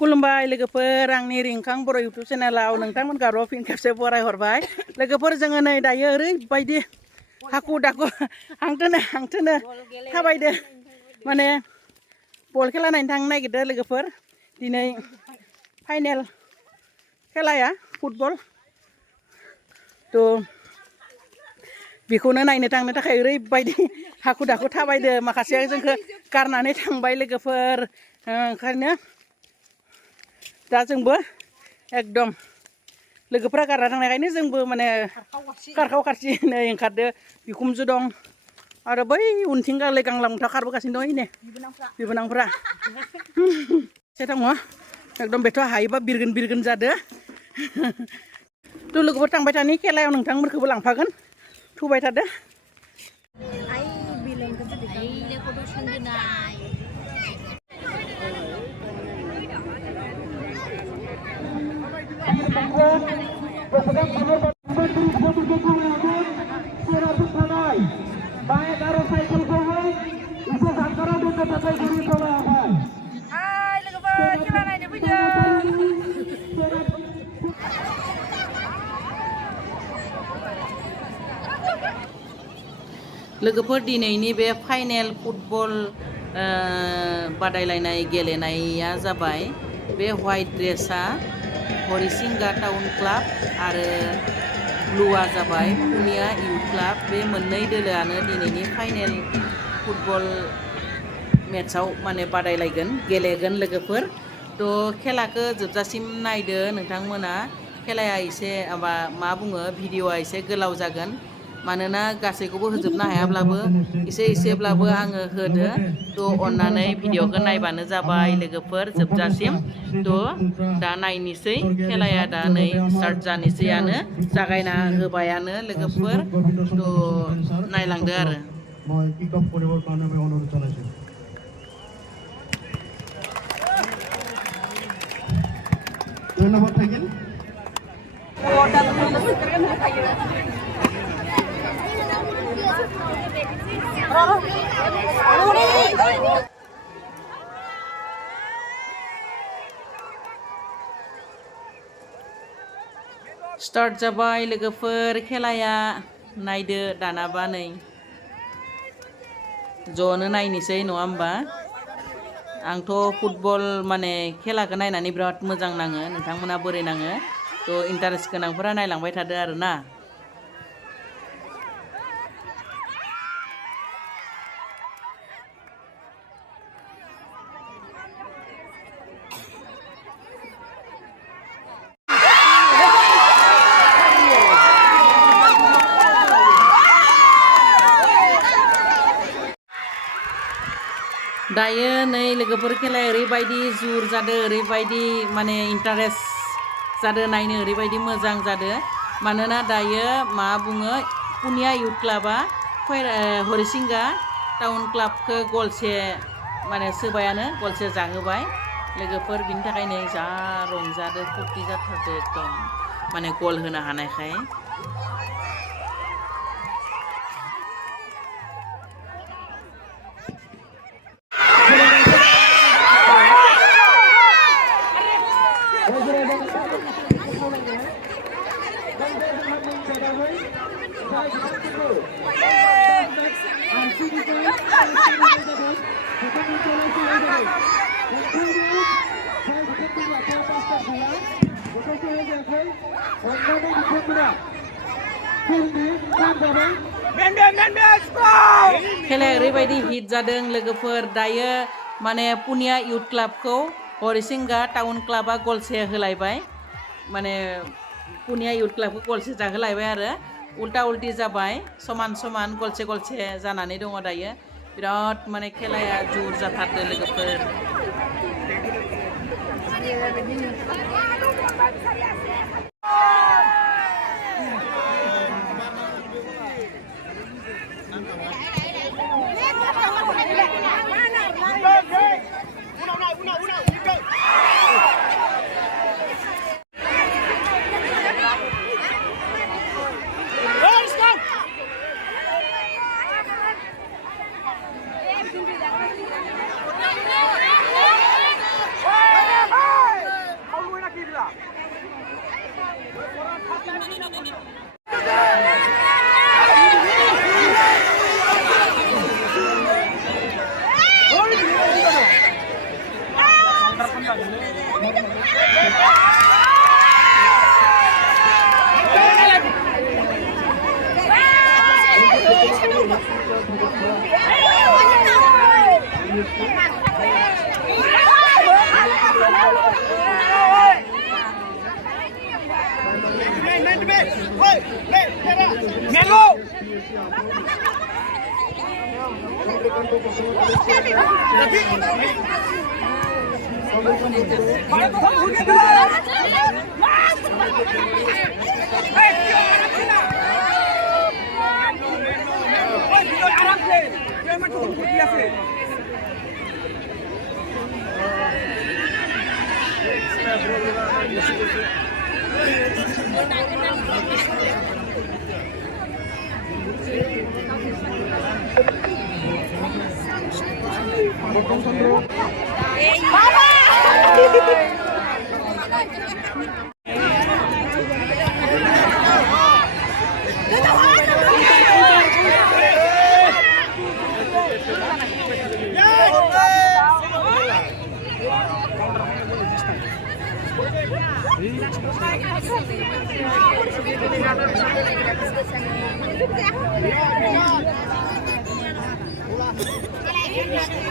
खुलुमबाय लोगोफोर आंनि रिंखां बर' इउटुब चेनेलाव नोंथांमोनखौ आरो फिन खेबसे बरायहरबाय लोगोफोर जोङो नै दायो ओरैबायदि हाखु दाखु हांथोनो थाबायदो माने बल खेला नायनो थांनो नागिरदों लोगोफोर दिनै फाइनेल खेलाया फुटबल थ' बेखौनो नायनो थांनो थाखाय ओरैबायदि हाखु दाखु थाबायदो माखासेया जोंखौ गारनानै थांबाय लोगोफोर ओंखायनो दा जोंबो एकदम लोगोफोरा गारना थांनायखायनो जोंबो माने खारखाव खारसि नै ओंखारदो बिखुमजो दं आरो बै उनथिं गाले गांलांथा खारबोगासिनो दं इने बिबोनांफोरा एसे दङ एकदम बेथ' हायोबा बिरगोन जादो थ' लोगोफोर थांबाय थानि खेलायाव नोंथांमोनखौबो लांफागोन थुबाय थादो लोगोफोर दिनैनि बे फाइनेल फुटबल बादायलायनाय गेलेनाया जाबाय बे व्हाइट ड्रेसा हरिसिंगा टाउन क्लाब आरो ब्लुआ जाबाय पुनिया इउथ क्लाब बे मोननै दोलोआनो दिनैनि फाइनेल फुटबल मेट्सआव माने बादायलायगोन गेलेगोन लोगोफोर थ' खेलाखौ जोबजासिम नायदो नोंथांमोना खेलाया एसे मा बुङो भिडिअआ एसे गोलाव जागोन मानोना गासैखौबो होजोबनो हायाब्लाबो एसेब्लाबो आङो होदो थ' अन्नानै भिडिअखौ नायबानो जाबाय लोगोफोर जोबजासिम थ' दा नायनोसै खेलाया दा नै स्टार्ट जानोसैयानो जागायना होबायानो लोगोफोर थ' नायलांदो आरो ধন্যবাদ থাকেন स्टार्ट जाबाय लोगोफोर खेलाया नायदो दानाबा नै ज'नो नायनोसै नङा होमबा आंथ' फुटबल माने खेलाखौ नायनानै बिराद मोजां नाङो नोंथांमोना बोरै नाङो थ' इन्टारेस्ट गोनांफोरा नायलांबाय थादो आरोना दायो नै लोगोफोर खेलाया ओरैबायदि जुर जादो ओरैबायदि माने इन्टारेस्ट जादो नायनो ओरैबायदि मोजां जादो मानोना दायो मा बुङो पुनिया इउथ क्लाबा हरिसिंगा टाउन क्लाबखौ गलसे माने सोबायानो गलसे जाहोबाय लोगोफोर बिनि थाखायनो जा रंजादो फुरथि जाथारदो एकदम माने गल होनो हानायखाय खेलाया ओरैबायदि हिट जादों लोगोफोर दायो माने पुनिया इउथ क्लाबखौ हरिसिंगा टाउन क्लाबा गलसे होलायबाय माने पुनिया इउथ क्लाबखौ गलसे जाहोलायबाय आरो उल्टा उल्टि जाबाय समान गलसे जानानै दङ दायो बिराद माने खेलाया जुर जाथारदो लोगोफोर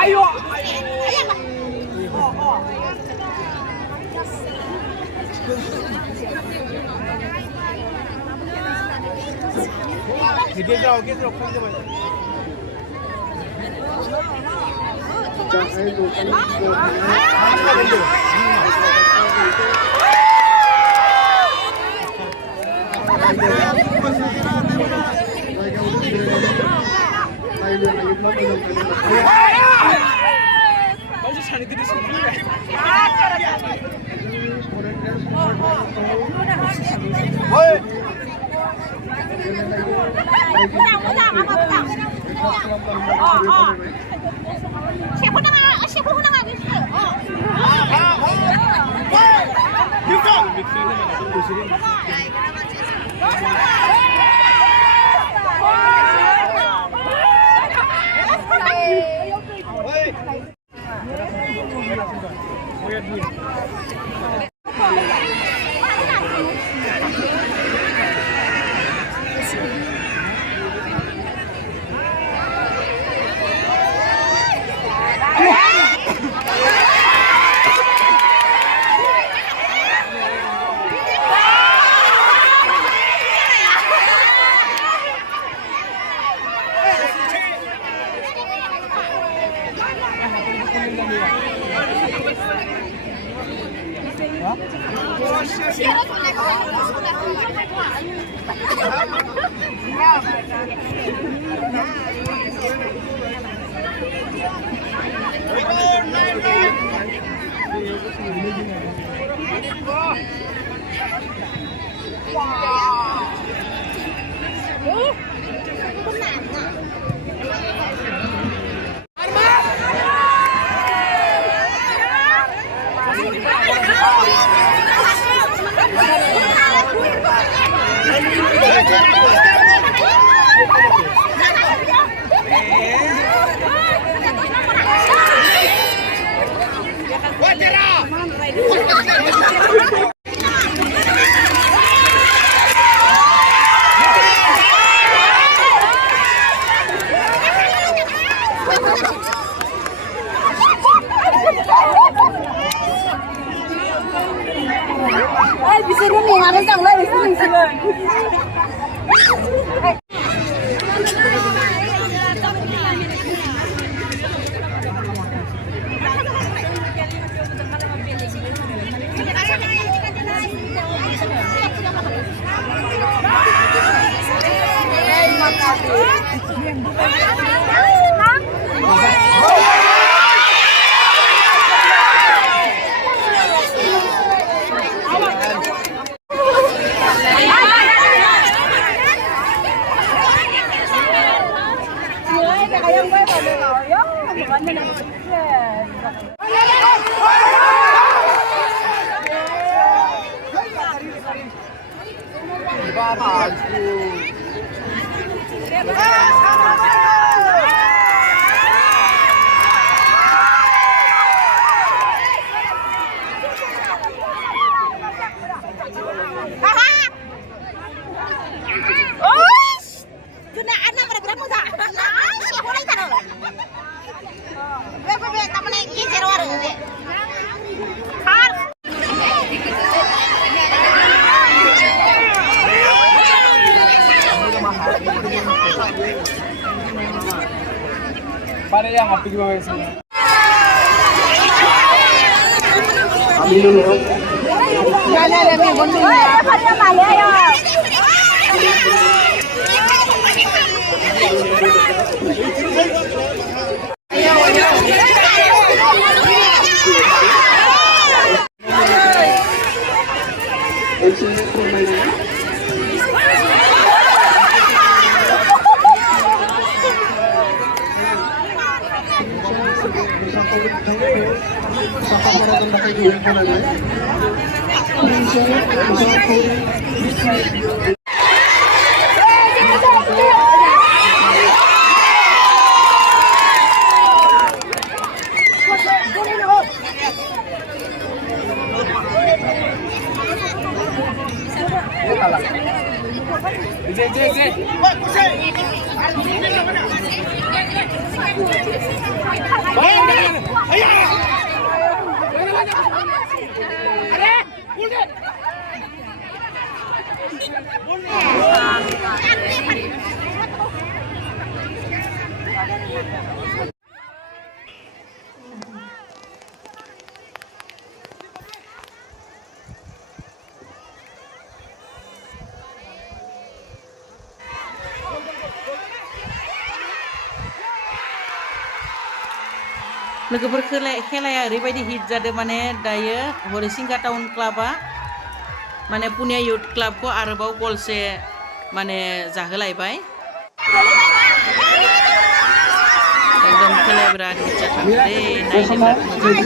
Ayo. Gede jauh, gede jauh, kan jauh. Bisa dulu ada sang lagi sini. Kemarin yang api gimana sih? लोगोफोर खेलाया ओरैबायदि हिट जादों माने दायो हरिसिंगा टाउन क्लाबा माने पुनिया युथ क्लाबखौ आरोबाव गलसे माने जाहोलायबाय एकदम खेलाया बिराद हिट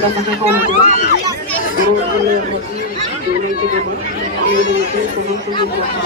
जाथारदों नायनो बिराद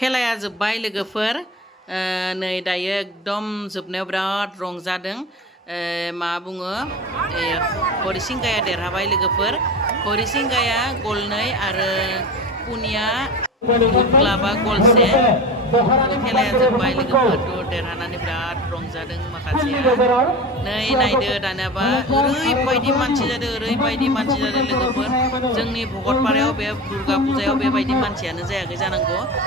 खेलाया जोब्बाय लोगोफोर नै दायो एकदम जोबनायाव बिराद रंजादों मा बुङो हरिसिंगाया देरहाबाय लोगोफोर हरिसिंगाया गल 2 आरो पुनिया क्लाबा गलसे खेलाया जोब्बाय लोगोफोर देरहानानै बिराद रंजादों माखासेया नै नायदो दानियाबा ओरैबायदि मानसि जादों लोगोफोर जोंनि भकतपारायाव बे दुर्गा फुजायाव बेबायदि मानसियानो जायाखै जानांगौ